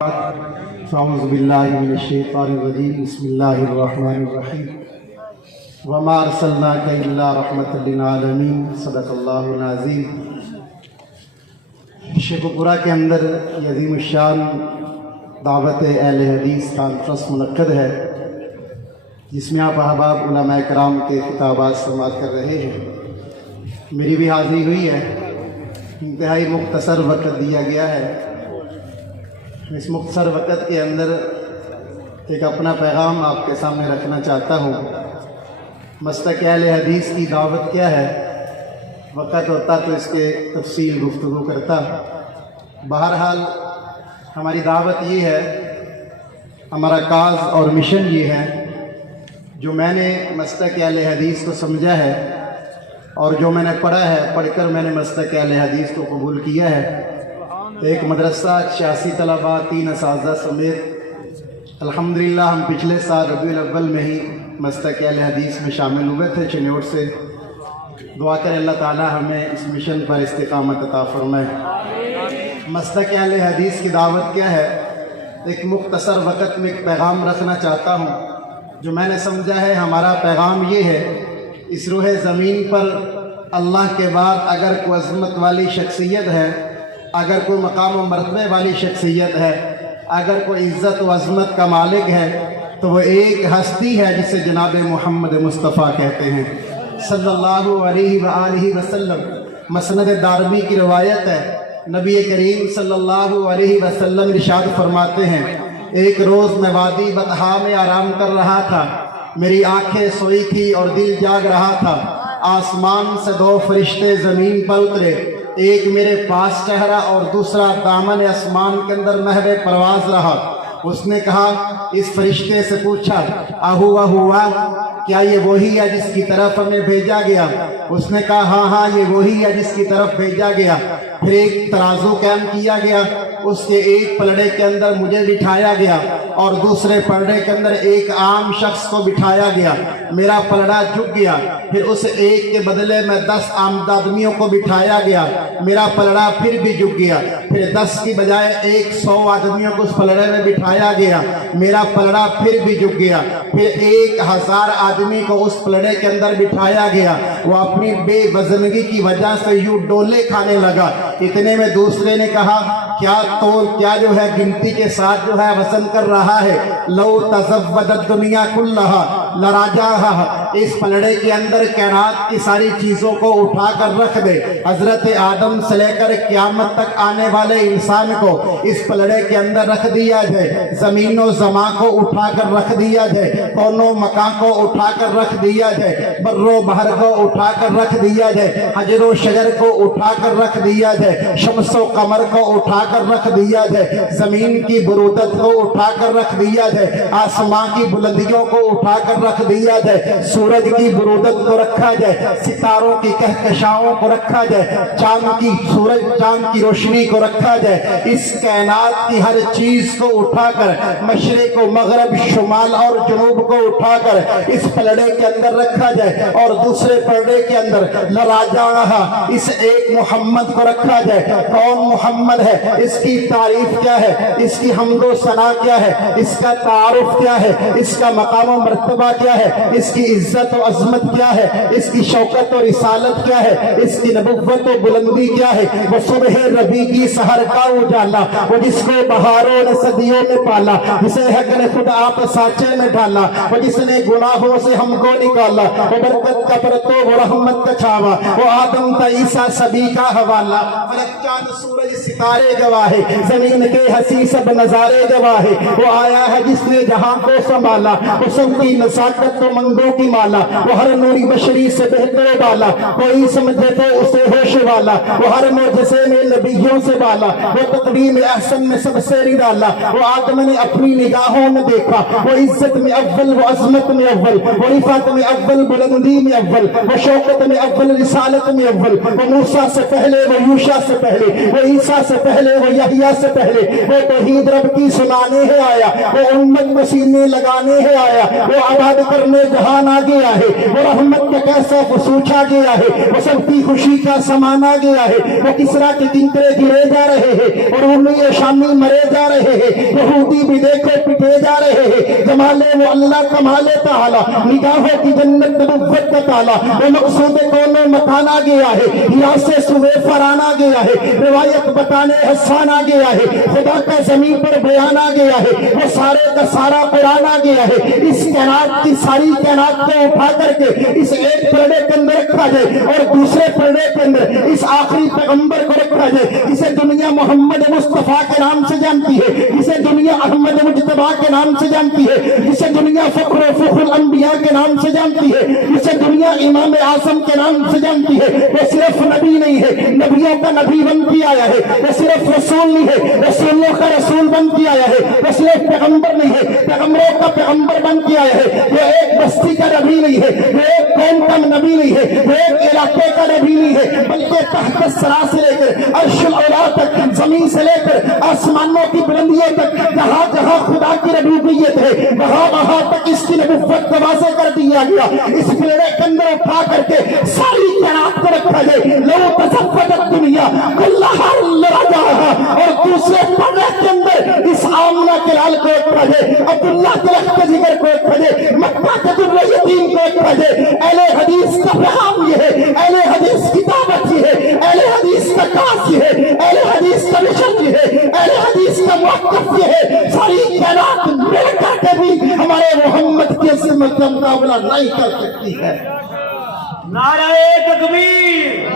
اعوذ باللہ من الشیطان الرجیم بسم اللہ الرحمن الرحیم وما ارسلناک الا رحمۃ للعالمین صدق اللہ العظیم۔ شیخ پورہ کے اندر یہ عظیم الشان دعوت اہل حدیث کانفرنس منعقد ہے، جس میں آپ احباب علماء کرام کے خطابات سماعت کر رہے ہیں۔ میری بھی حاضری ہوئی ہے، انتہائی مختصر وقت دیا گیا ہے۔ اس مختصر وقت کے اندر ایک اپنا پیغام آپ کے سامنے رکھنا چاہتا ہوں۔ مسلک اہل حدیث کی دعوت کیا ہے؟ وقت ہوتا تو اس کے تفصیل گفتگو کرتا۔ بہرحال ہماری دعوت یہ ہے، ہمارا کاز اور مشن یہ ہے، جو میں نے مسلک اہل حدیث کو سمجھا ہے اور جو میں نے پڑھا ہے، پڑھ کر میں نے مسلک اہل حدیث کو قبول کیا ہے۔ ایک مدرسہ، 86 طلباء، 3 اساتذہ سمیت الحمدللہ ہم پچھلے سال ربیع الاول میں ہی مسلک اہل حدیث میں شامل ہوئے تھے چنیوٹ سے۔ دعا کریں اللہ تعالی ہمیں اس مشن پر استقامت عطا فرمائے۔ مسلک اہل حدیث کی دعوت کیا ہے؟ ایک مختصر وقت میں ایک پیغام رکھنا چاہتا ہوں۔ جو میں نے سمجھا ہے، ہمارا پیغام یہ ہے، اس روح زمین پر اللہ کے بعد اگر کوئی عظمت والی شخصیت ہے، اگر کوئی مقام و مرتبے والی شخصیت ہے، اگر کوئی عزت و عظمت کا مالک ہے، تو وہ ایک ہستی ہے جسے جناب محمد مصطفیٰ کہتے ہیں صلی اللہ علیہ وآلہ وسلم۔ مسند دارمی کی روایت ہے، نبی کریم صلی اللہ علیہ وسلم ارشاد فرماتے ہیں، ایک روز میں وادی بطحا میں آرام کر رہا تھا، میری آنکھیں سوئی تھی اور دل جاگ رہا تھا۔ آسمان سے 2 فرشتے زمین پر اترے، ایک میرے پاس ٹھہرا اور دوسرا دامن آسمان کے اندر محو پرواز رہا۔ اس نے کہا، اس فرشتے سے پوچھا، اہوا ہوا، کیا یہ وہی ہے جس کی طرف ہمیں بھیجا گیا؟ اس نے کہا، ہاں ہاں یہ وہی ہے جس کی طرف بھیجا گیا۔ پھر ایک ترازو قائم کیا گیا، اس کے ایک پلڑے کے اندر مجھے بٹھایا گیا اور دوسرے پلڑے کے اندر ایک عام شخص کو بٹھایا گیا۔ میرا پلڑا جھک گیا، پھر اس ایک کے بدلے میں 10 عام آدمیوں کو بٹھایا گیا، میرا پلڑا پھر بھی جھک گیا۔ پھر 10 کی بجائے 100 آدمیوں کو اس پلڑے میں بٹھایا گیا، میرا پلڑا پھر بھی جھک گیا۔ پھر 1000 آدمی کو اس پلڑے کے اندر بٹھایا گیا، وہ اپنی بے وزنگی کی وجہ سے یوں ڈولے کھانے لگا۔ اتنے میں دوسرے نے کہا، کیا جو ہے گنتی کے ساتھ جو ہے وزن کر رہا ہے؟ لو تزودت دنیا کلہا لراجعہا، اس پلڑے کے اندر کائنات کی ساری چیزوں کو اٹھا کر رکھ دے، حضرت آدم سے لے کر قیامت تک آنے والے انسان کو اس پلڑے کے اندر رکھ دیا جائے، زمین و زمان کو اٹھا کر رکھ دیا جائے، کون و مکان کو اٹھا کر رکھ دیا جائے، بر و بحر کو اٹھا کر رکھ دیا جائے، حجر و شجر کو اٹھا کر رکھ دیا جائے، شمس و قمر کو اٹھا کر رکھ دیا جائے، زمین کی برودت کو اٹھا کر رکھ دیا جائے، آسمان کی بلندیوں کو اٹھا کر رکھ دیا جائے، سورج کی برودت کو رکھا جائے، ستاروں کی کہکشاؤں کو رکھا جائے، چاند کی روشنی کو رکھا جائے، اس کائنات کی ہر چیز کو اٹھا کر مشرق و مغرب، شمال اور جنوب کو اٹھا کر اس پلڑے کے اندر رکھا جائے، اور دوسرے پلڑے کے اندر لراجعہا، اس ایک محمد کو رکھا جائے۔ کون محمد ہے؟ اس کی تعریف کیا ہے؟ اس کی حمد و ثنا کیا ہے؟ اس کا تعارف کیا ہے؟ اس کا مقام و مرتبہ کیا ہے؟ اس کی عزت و عظمت کیا ہے؟ اس کی شوکت و رسالت کیا ہے؟ اس کی نبوت و بلندی کیا ہے؟ وہ صبح ربیع کی سحر کا اجالا، وہ جس کو بہاروں نے صدیوں میں پالا، جسے حق نے خود آپ سانچے میں ڈالا، وہ جس نے گناہوں سے ہم کو نکالا، وہ برکت کا پرتو، وہ رحمت کا چھاوا، وہ آدم تا عیسیٰ سبھی کا حوالہ، فلک چاند سورج ستارے گواہ، زمین کے حسی سب نظارے گواہ، وہ آیا ہے جس نے جہاں کو سنبھالا، وہ سب کی نساکت تو منگوں کی مالا، وہ ہر نوری بشری سے بہتر بالا، کوئی سمجھے تو اسے ہوش والا، وہ ہر معجزے میں نبیوں سے بالا، وہ تقدیم احسن میں سب سے نرالا، وہ آدم نے اپنی نگاہوں میں دیکھا، وہ عزت میں اول، وہ عظمت میں اول، وہ رفعت میں اول، بلندی میں اول، وہ شوکت میں اول، رسالت میں اول، وہ موسیٰ سے پہلے، وہ یوشع سے پہلے، وہ عیسیٰ سے پہلے، وہ یحییٰ سے پہلے، وہ توحید رب کی سنانے ہے آیا، وہ امت مسیح میں لگانے ہے آیا، وہ یاد کرنے جہان آ گیا ہے، وہ رحمت کا کیسا خصوص آ گیا ہے، وہ سب کی خوشی کا سامان آ گیا ہے، وہ کسرا کے کنکرے گرے جا رہے ہیں اور رومی شامی مرے جا رہے ہیں، یہودی بھی دیکھو پٹے جا رہے ہیں، جمال وہ اللہ کمال تعالی، نگاہوں کی جنت نبوت کا تالا، وہ مقصود کونوں مکان آ گیا ہے، یہاں سے صبح فران آ گیا ہے، روایت بتانے حسان آ گیا ہے، خدا کا زمین پر بیان آ گیا ہے، وہ سارے کا سارا قرآن آ گیا ہے، اس کائنات کی ساری کائنات کو اٹھا کر کے اس ایک پردے کے اندر رکھا جائے اور دوسرے پردے کے اندر اس آخری پیغمبر کو رکھا جائے جسے دنیا محمد مصطفیٰ کے نام سے جانتی ہے، جسے دنیا احمد مجتبیٰ کے نام سے جانتی ہے، جسے دنیا فخر و فخر الانبیاء کے نام سے جانتی ہے، جسے دنیا امام اعظم کے نام سے جانتی ہے۔ وہ صرف نبی نہیں ہے، نبیوں کا نبی بن کے آیا ہے، وہ صرف رسول نہیں ہے، رسولوں کا رسول بن کے آیا ہے، وہ صرف پیغمبر نہیں ہے، پیغمبروں کا پیغمبر بن کے آیا ہے، وہ ایک بستی کا نبی نہیں ہے، وہ ایک قوم کا نبی نہیں ہے، وہ ایک علاقے کا نبی نہیں ہے، بلکہ تحت الثری سے لے کر عرش العلا تک، زمین سے لے کر آسمانوں کی بلندیوں تک، جہاں جہاں خدا کی ربوبیت ہے وہاں وہاں تک اس کی نبوت کا واضح کر دیا گیا۔ اس بیڑے کے اندر اٹھا کر کے ساری کائنات کو رکھا جائے، لو تزفت دنیا کلھا لرجعھا، اور دوسرے پردے کے اندر اس آمنہ کے لال کو رکھا جائے، عبداللہ کے لخت جگر کو رکھا جائے، مکہ کے در یتیم کو رکھا جائے۔ اہل حدیث کا پیغام یہ ہے، اہل حدیث کی دعوت یہ ہے، اہل حدیث کا کاس یہ ہے، اہل حدیث کا مشن یہ ہے، اہل حدیث کا موقف یہ ہے۔ ساری کائنات مل کر کے بھی ہمارے محمد کی عظمت کا مقابلہ نہیں کر سکتی ہے۔ نعرہ تکبیر،